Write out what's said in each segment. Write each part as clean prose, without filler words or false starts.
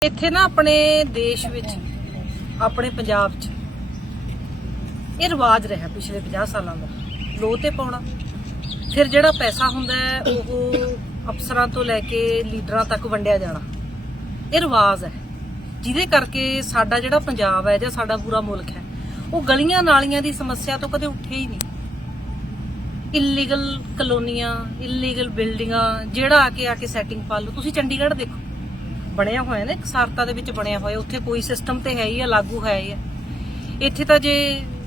ਇੱਥੇ ਨਾ ਆਪਣੇ ਦੇਸ਼ ਵਿੱਚ ਆਪਣੇ ਪੰਜਾਬ 'ਚ ਇਹ ਰਿਵਾਜ ਰਿਹਾ ਪਿਛਲੇ 50 ਸਾਲਾਂ ਦਾ ਲੋਹ ਤੇ ਪਾਉਣਾ। ਫਿਰ ਜਿਹੜਾ ਪੈਸਾ ਹੁੰਦਾ ਹੈ ਉਹ ਅਫਸਰਾਂ ਤੋਂ ਲੈ ਕੇ ਲੀਡਰਾਂ ਤੱਕ ਵੰਡਿਆ ਜਾਣਾ। ਇਹ ਰਿਵਾਜ ਹੈ ਜਿਹਦੇ ਕਰਕੇ ਸਾਡਾ ਜਿਹੜਾ ਪੰਜਾਬ ਹੈ ਜਾਂ ਸਾਡਾ ਪੂਰਾ ਮੁਲਕ ਹੈ ਉਹ ਗਲੀਆਂ ਨਾਲੀਆਂ ਦੀ ਸਮੱਸਿਆ ਤੋਂ ਕਦੇ ਉੱਠੇ ਹੀ ਨਹੀਂ। ਇਲੀਗਲ ਕਲੋਨੀਆਂ, ਇਲੀਗਲ ਬਿਲਡਿੰਗਾਂ, ਜਿਹੜਾ ਆ ਕੇ ਸੈਟਿੰਗ ਪਾ ਲਓ। ਤੁਸੀਂ ਚੰਡੀਗੜ੍ਹ ਦੇਖੋ, ਬਣਿਆ ਹੋਇਆ ਨਾ ਇਕਸਾਰਤਾ ਦੇ ਵਿੱਚ ਬਣਿਆ ਹੋਇਆ, ਉੱਥੇ ਕੋਈ ਸਿਸਟਮ ਤੇ ਹੈ ਹੀ ਆ, ਲਾਗੂ ਹੈ ਹੀ ਆ। ਇੱਥੇ ਤਾਂ ਜੇ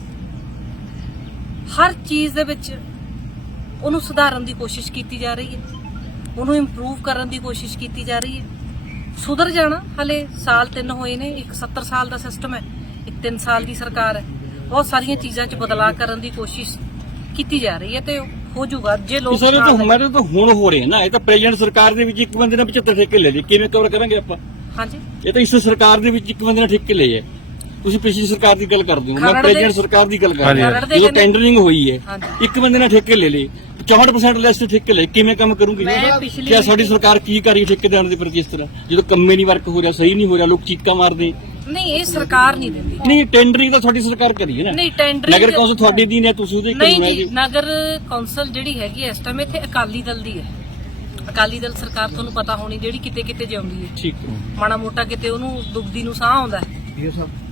ਹਰ ਚੀਜ਼ ਦੇ ਵਿੱਚ ਉਹਨੂੰ ਸੁਧਾਰਨ ਦੀ ਕੋਸ਼ਿਸ਼ ਕੀਤੀ ਜਾ ਰਹੀ ਹੈ, ਉਹਨੂੰ ਇੰਪਰੂਵ ਕਰਨ ਦੀ ਕੋਸ਼ਿਸ਼ ਕੀਤੀ ਜਾ ਰਹੀ ਹੈ। ਸੁਧਰ ਜਾਣਾ ਹਲੇ ਸਾਲ 3 ਹੋਏ ਨੇ, ਇੱਕ 70 ਸਾਲ ਦਾ ਸਿਸਟਮ ਹੈ, ਇੱਕ 3 ਸਾਲ ਦੀ ਸਰਕਾਰ ਹੈ। ਬਹੁਤ ਸਾਰੀਆਂ ਚੀਜ਼ਾਂ 'ਚ ਬਦਲਾਅ ਕਰਨ ਦੀ ਕੋਸ਼ਿਸ਼ ਕੀਤੀ ਜਾ ਰਹੀ ਹੈ ਤੇ ਹੋ ਜਾਊਗਾ ਜੇ ਲੋਕ ਸਾਰੇ ਤਾਂ ਹਮਾਰੇ ਤਾਂ ਹੁਣ ਹੋ ਰਹੇ ਨਾ। ਇਹ ਤਾਂ ਪ੍ਰੈਜ਼ੀਡੈਂਟ ਸਰਕਾਰ ਦੇ ਵਿੱਚ ਇੱਕ ਬੰਦੇ ਨੇ 75 ਠੇਕੇ ਲੈ ਲਏ, ਕਿਵੇਂ ਕਵਰ ਕਰਾਂਗੇ ਆਪਾਂ? ਹਾਂਜੀ, ਇਹ ਤਾਂ ਇਸ ਸਰਕਾਰ ਦੇ ਵਿੱਚ ਇੱਕ ਬੰਦੇ ਨੇ ਠੇਕੇ ਲਏ ਹੈ। ਤੁਸੀਂ ਪਿਛਲੀ ਸਰਕਾਰ ਦੀ ਗੱਲ ਕਰਦੇ ਹੋ, ਮੈਂ ਪ੍ਰੈਜ਼ੀਡੈਂਟ ਸਰਕਾਰ ਦੀ ਗੱਲ ਕਰ ਰਿਹਾ। ਜਦੋਂ ਟੈਂਡਰਿੰਗ ਹੋਈ ਹੈ ਇੱਕ ਬੰਦੇ ਨੇ ਠੇਕੇ ਲੈ ਲਏ, 64% ਲੈਸ ਤੇ ਠੇਕੇ ਲਏ, ਕਿਵੇਂ ਕੰਮ ਕਰੂਗੀ? ਕਿਆ ਸਾਡੀ ਸਰਕਾਰ ਕੀ ਕਰ ਰਹੀ ਠੇਕੇਦਾਰਾਂ ਦੇ ਪ੍ਰਤੀ? ਇਸ ਤਰ੍ਹਾਂ ਜਦੋਂ ਕੰਮੇ ਨਹੀਂ ਵਰਕ ਹੋ ਰਿਹਾ, ਸਹੀ ਨਹੀਂ ਹੋ ਰਿਹਾ, ਲੋਕ ਚੀਕਾਂ ਮਾਰਦੇ। ਨਹੀਂ, ਇਹ ਸਰਕਾਰ ਨਹੀਂ ਦਿੰਦੀ। ਨਹੀਂ, ਟੈਂਡਰਿੰਗ ਤਾਂ ਤੁਹਾਡੀ ਸਰਕਾਰ ਕਰੀ ਹੈ ਨਾ। ਨਹੀਂ, ਟੈਂਡਰਿੰਗ ਨਗਰ ਕੌਂਸਲ ਤੁਹਾਡੀ ਦੀ ਨੇ, ਤੁਸੀਂ ਉਹਦੇ ਨਹੀਂ ਜੀ। ਨਗਰ ਕੌਂਸਲ ਜਿਹੜੀ ਹੈਗੀ ਇਸ ਟਾਈਮ ਇੱਥੇ ਅਕਾਲੀ ਦਲ ਦੀ ਹੈ। ਅਕਾਲੀ ਦਲ ਸਰਕਾਰ ਤੁਹਾਨੂੰ ਪਤਾ ਹੋਣੀ, ਜਿਹੜੀ ਕਿਤੇ ਕਿਤੇ ਜਿਉਂਦੀ ਹੈ। ਠੀਕ ਹੈ, ਮਾੜਾ ਮੋਟਾ ਕਿਤੇ ਉਹਨੂੰ ਦੁਖਦੀ ਨੂੰ ਸਾਹ ਆਉਂਦਾ ਹੈ।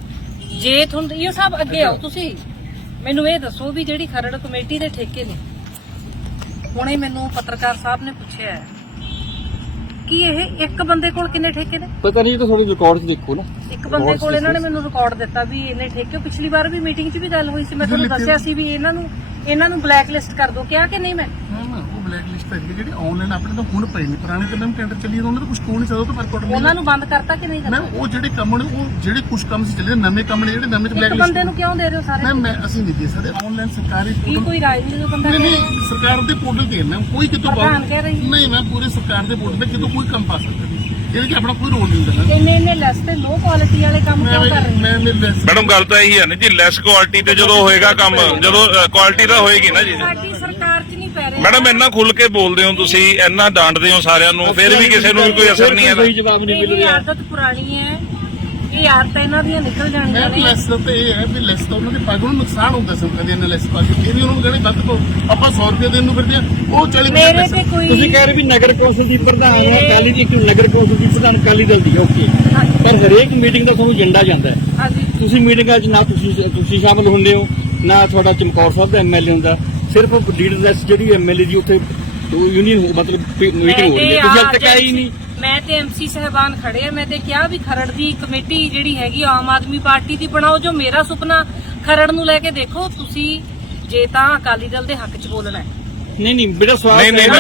ਜੇ ਤੁਹਾਨੂੰ ਇਹ ਸਭ ਅੱਗੇ ਆਓ, ਤੁਸੀਂ ਮੈਨੂੰ ਇਹ ਦੱਸੋ ਵੀ ਜਿਹੜੀ ਖਰੜ ਕਮੇਟੀ ਦੇ ਠੇਕੇ ਨੇ, ਹੁਣੇ ਮੈਨੂੰ ਪੱਤਰਕਾਰ ਸਾਹਿਬ ਨੇ ਪੁੱਛਿਆ ਹੈ ਕਿ ਇਹ ਇੱਕ ਬੰਦੇ ਕੋਲ ਕਿੰਨੇ ਠੇਕੇ ਨੇ? ਪਤਾ ਨਹੀਂ, ਤਾਂ ਤੁਹਾਡੇ ਰਿਕਾਰਡ 'ਚ ਦੇਖੋ ਨਾ। ਇੱਕ ਬੰਦੇ ਕੋਲ ਇਹਨਾਂ ਨੇ ਮੈਨੂੰ ਰਿਕਾਰਡ ਦਿੱਤਾ ਵੀ ਇਹਨੇ ਠੇਕੇ। ਪਿਛਲੀ ਵਾਰ ਵੀ ਮੀਟਿੰਗ 'ਚ ਵੀ ਗੱਲ ਹੋਈ ਸੀ, ਮੈਂ ਤੁਹਾਨੂੰ ਦੱਸਿਆ ਸੀ ਵੀ ਇਹਨਾਂ ਨੂੰ ਬਲੈਕ ਲਿਸਟ ਕਰ ਦਿਓ। ਕਿਹਾ ਕਿ ਨਹੀਂ? ਮੈਂ ਉਹ ਬਲੈਕ ਲਿਸਟ ਹੈ ਜਿਹੜੀ ਆਨਲਾਈਨ ਆਪਣੇ ਤਾਂ ਹੁਣ ਪਈ ਨਹੀਂ, ਪੁਰਾਣੇ ਤਾਂ ਮੈਂ ਟੈਂਡਰ ਚੱਲੀ ਉਹਨਾਂ ਦਾ ਕੁਝ ਕੋਲ ਨਹੀਂ ਚੱਲਦਾ, ਤਾਂ ਵਰਕਆਊਟ ਨਹੀਂ। ਉਹਨਾਂ ਨੂੰ ਬੰਦ ਕਰਤਾ ਕਿ ਨਹੀਂ ਕਰਤਾ? ਮੈਂ ਉਹ ਜਿਹੜੇ ਕੰਮ ਨੇ, ਉਹ ਜਿਹੜੇ ਕੁਝ ਕੰਮ ਸੀ ਚੱਲੇ ਨਵੇਂ ਕੰਮ ਨੇ, ਜਿਹੜੇ ਨਵੇਂ ਚ ਬਲੈਕ ਇੱਕ ਬੰਦੇ ਨੂੰ ਕਿਉਂ ਦੇ ਰਹੇ ਹੋ ਸਾਰੇ? ਮੈਂ ਅਸੀਂ ਨਹੀਂ ਦੇ ਸਕਦੇ। ਆਨਲਾਈਨ ਸਰਕਾਰੀ ਕੀ ਕੋਈ ਰਾਜਨੀਤਿਕ ਬੰਦਾ ਨਹੀਂ, ਸਰਕਾਰ ਦੇ ਪੋਰਟਲ ਤੇ ਨਾ ਕੋਈ ਕਿਤੋਂ ਪ੍ਰਧਾਨ ਕਹਿ ਰਹੀ ਨਹੀਂ, ਮੈਂ ਪੂਰੇ ਸਰਕਾਰ ਦੇ ਪੋਰਟਲ ਤੇ ਕਿਤੋਂ ਕੋਈ ਕੰਮ ਪਾ ਸਕਦਾ। ਇਹਦੇ ਚ ਆਪਣਾ ਕੋਈ ਰੋਲ ਨਹੀਂ ਹੁੰਦਾ। ਇੰਨੇ ਲੈਸ ਤੇ ਲੋ ਕੁਆਲਿਟੀ ਵਾਲੇ ਕੰਮ ਕਿਉਂ ਕਰ ਰਹੇ ਹੋ? ਮੈਡਮ ਗੱਲ ਤਾਂ ਇਹੀ ਹੈ ਨਾ ਜੀ, ਲੈਸ ਕੁਆਲਿਟੀ ਤੇ ਜਦੋਂ ਹੋਏਗਾ ਕੰਮ, ਜਦੋਂ ਕੁਆਲਿਟੀ ਤਾਂ ਹੋਏਗੀ ਨਾ ਜੀ। ਸਾਡੀ ਸਰਕਾਰ 'ਚ ਨਹੀਂ ਪੈ ਰਿਹਾ। ਮੈਡਮ ਇੰਨਾ ਖੁੱਲ ਕੇ ਬੋਲਦੇ ਹੋ ਤੁਸੀਂ, ਇੰਨਾ ਡਾਂਟਦੇ ਹੋ ਸਾਰਿਆਂ ਨੂੰ, ਫਿਰ ਵੀ ਕਿਸੇ ਨੂੰ ਵੀ ਕੋਈ ਅਸਰ ਨਹੀਂ ਹੈ। ਕੋਈ ਜਵਾਬ ਨਹੀਂ ਮਿਲ ਇਹ ਰਿਹਾ। ਆਦਤ ਪੁਰਾਣੀ ਹੈ, ਇਹ ਆਦਤ ਇਹਨਾਂ ਦੀਆਂ ਨਿਕਲ ਜਾਣੀਆਂ ਨੇ। ਲੈਸ ਤੇ ਇਹ ਹੈ ਵੀ ਲੈਸ ਤਾਂ ਉਹਨਾਂ ਦੇ ਪੱਗ ਨੂੰ ਨੁਕਸਾਨ ਹੁੰਦਾ ਸੀ ਕਦੇ ਇਹਨਾਂ ਲੈਸ ਪਾ ਕੇ, ਇਹ ਵੀ ਉਹਨਾਂ ਨੂੰ ਕਹਿੰਦੇ ਵੱਧ ਪਾਓ। ਆਪਾਂ 100 ਰੁਪਏ ਦੇਣ ਨੂੰ ਫਿਰਦੇ ਆ, ਉਹ 40% ਮੇਰੇ ਤੇ ਕੋਈ ਤੁਸੀਂ ਕਹਿ ਰਹੇ ਵੀ ਨਗਰ ਕੌਂਸਲ ਦੀ ਪ੍ਰਧਾਨ ਹੈ ਅਕਾਲੀ ਦੀ, ਇੱਕ ਨਗਰ ਕੌਂਸਲ ਦੀ ਪ੍ਰਧਾਨ ਅਕਾਲੀ ਦਲ ਦੀ, ਓਕੇ। ਪਰ ਹਰੇਕ ਮੀਟਿੰਗ ਦਾ ਤੁਹਾਨੂੰ ਏਜੰਡਾ ਜਾਂਦਾ ਹੈ। ਹਾਂਜੀ, ਤੁਸੀਂ ਮੀਟਿੰਗਾਂ 'ਚ ਨਾ ਤੁਸੀਂ ਸ਼ਾਮਲ ਹੁੰਦੇ ਹੋ, ਨਾ ਤੁਹਾਡਾ ਚਮਕੌਰ ਸਾਹਿਬ ਦਾ ਐਮਐਲਏ ਹੁੰਦਾ। ਸਿਰਫ ਲੀਡਰਲੈਸ ਜਿਹੜੀ ਐਮਐਲਏ ਦੀ ਉੱਥੇ ਯੂਨੀਅਨ ਮਤਲਬ ਮੀਟਿੰਗ ਹੋ ਰਹੀ ਹੈ, ਤੁਸੀਂ ਅੱਜ ਤੱਕ ਆਏ ਹੀ ਨਹੀਂ। ਮੈਂ ਤੇ ਐਮਸੀ ਸਹਿਬਾਨ ਖੜੇ ਆ, ਮੈਂ ਤੇ ਕਿਹਾ ਵੀ ਖਰੜ ਦੀ ਕਮੇਟੀ ਜਿਹੜੀ ਹੈਗੀ ਆਮ ਆਦਮੀ ਪਾਰਟੀ ਦੀ ਬਣਾਓ। ਜੋ ਮੇਰਾ ਸੁਪਨਾ ਖਰੜ ਨੂੰ ਲੈ ਕੇ ਦੇਖੋ ਤੁਸੀਂ, ਜੇ ਤਾਂ ਅਕਾਲੀ ਦਲ ਦੇ ਹੱਕ 'ਚ ਬੋਲਣਾ ਹੈ। ਨਹੀਂ ਮੇਰਾ ਸਵਾਲ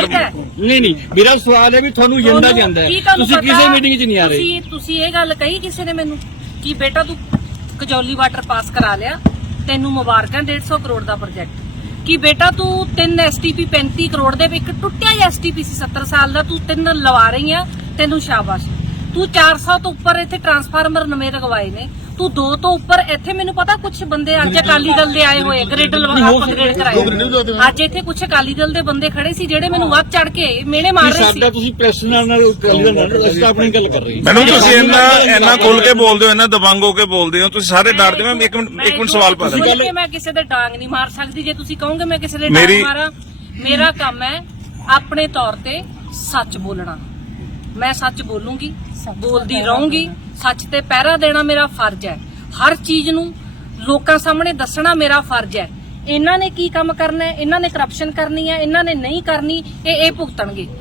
ਨਹੀਂ ਮੇਰਾ ਸਵਾਲ ਹੈ ਵੀ ਤੁਹਾਨੂੰ ਏਜੰਡਾ ਜਾਂਦਾ ਹੈ, ਤੁਸੀਂ ਕਿਸੇ ਮੀਟਿੰਗ 'ਚ ਨਹੀਂ ਆ ਰਹੇ। ਤੁਸੀਂ ਇਹ ਗੱਲ ਕਹੀ ਕਿਸੇ ਨੇ ਮੈਨੂੰ ਕਿ ਬੇਟਾ ਤੂੰ ਕਜੌਲੀ ਵਾਟਰ ਪਾਸ ਕਰਾ ਲਿਆ, ਤੈਨੂੰ ਮੁਬਾਰਕਾਂ, 150 ਕਰੋੜ ਦਾ ਪ੍ਰੋਜੈਕਟ। ਕਿ ਬੇਟਾ ਤੂੰ 3 STP 35 ਕਰੋੜ ਦੇ ਇੱਕ ਟੁੱਟਿਆ ਹੀ STP ਸੀ 70 ਸਾਲ ਦਾ, ਤੂੰ 3 ਲਵਾ ਰਹੀ ਆ, ਤੈਨੂੰ ਸ਼ਾਬਾਸ਼। ਤੂੰ 400 ਤੋਂ ਉੱਪਰ ਇੱਥੇ ਟਰਾਂਸਫਾਰਮਰ ਨਵੇਂ ਲਗਵਾਏ ਨੇ, ਤੂੰ 2 ਤੋਂ ਉੱਪਰ ਇੱਥੇ ਮੈਨੂੰ ਪਤਾ ਕੁਝ ਬੰਦੇ ਅੱਜ ਅਕਾਲੀ ਦਲ ਦੇ ਆਏ ਹੋਏ ਗ੍ਰਿਡ ਅਪਗ੍ਰੇਡ ਕਰਾਏ। ਅੱਜ ਇੱਥੇ ਕੁਝ ਅਕਾਲੀ ਦਲ ਦੇ ਬੰਦੇ ਖੜੇ ਸੀ ਜਿਹੜੇ ਮੈਨੂੰ ਵੱਧ ਚੜ ਕੇ ਮਿਹਣੇ ਮਾਰ ਰਹੇ ਸੀ। ਸਾਡਾ ਤੁਸੀਂ ਪ੍ਰੈਸ ਨਾਲ ਅਕਾਲੀ ਦਲ ਨਾਲ ਅਸੀਂ ਆਪਣੀ ਗੱਲ ਕਰ ਰਹੇ ਹਾਂ। ਮੈਡਮ ਤੁਸੀਂ ਇੰਨਾ ਖੁੱਲ ਕੇ ਬੋਲਦੇ ਹੋ, ਇੰਨਾ ਦਬੰਗ ਹੋ ਕੇ ਬੋਲਦੇ ਹੋ, ਤੁਸੀਂ ਸਾਰੇ ਡਰਦੇ ਹੋ। ਇੱਕ ਮਿੰਟ ਸਵਾਲ ਪਾ ਦਿਓ। ਮੈਂ ਕਿਸੇ ਦੇ ਡਾਂਗ ਨਹੀਂ ਮਾਰ ਸਕਦੀ। ਜੇ ਤੁਸੀਂ ਕਹੋਗੇ ਮੈਂ ਕਿਸੇ ਦੇ ਡਾਂਗ ਮਾਰਾਂ, ਮੇਰਾ ਕੰਮ ਹੈ ਆਪਣੇ ਤੌਰ ਤੇ ਸੱਚ ਬੋਲਣਾ। ਮੈਂ ਸੱਚ ਬੋਲੂੰਗੀ, ਬੋਲਦੀ ਰਹੂੰਗੀ। ਸੱਚ ਤੇ ਪਹਿਰਾ ਦੇਣਾ ਮੇਰਾ ਫਰਜ਼ ਹੈ। ਹਰ ਚੀਜ਼ ਨੂੰ ਲੋਕਾਂ ਸਾਹਮਣੇ ਦੱਸਣਾ ਮੇਰਾ ਫਰਜ਼ ਹੈ। ਇਹਨਾਂ ਨੇ ਕੀ ਕੰਮ ਕਰਨਾ ਹੈ, ਇਹਨਾਂ ਨੇ ਕਰਪਸ਼ਨ ਕਰਨੀ ਹੈ, ਇਹਨਾਂ ਨੇ ਨਹੀਂ ਕਰਨੀ, ਇਹ ਭੁਗਤਣਗੇ।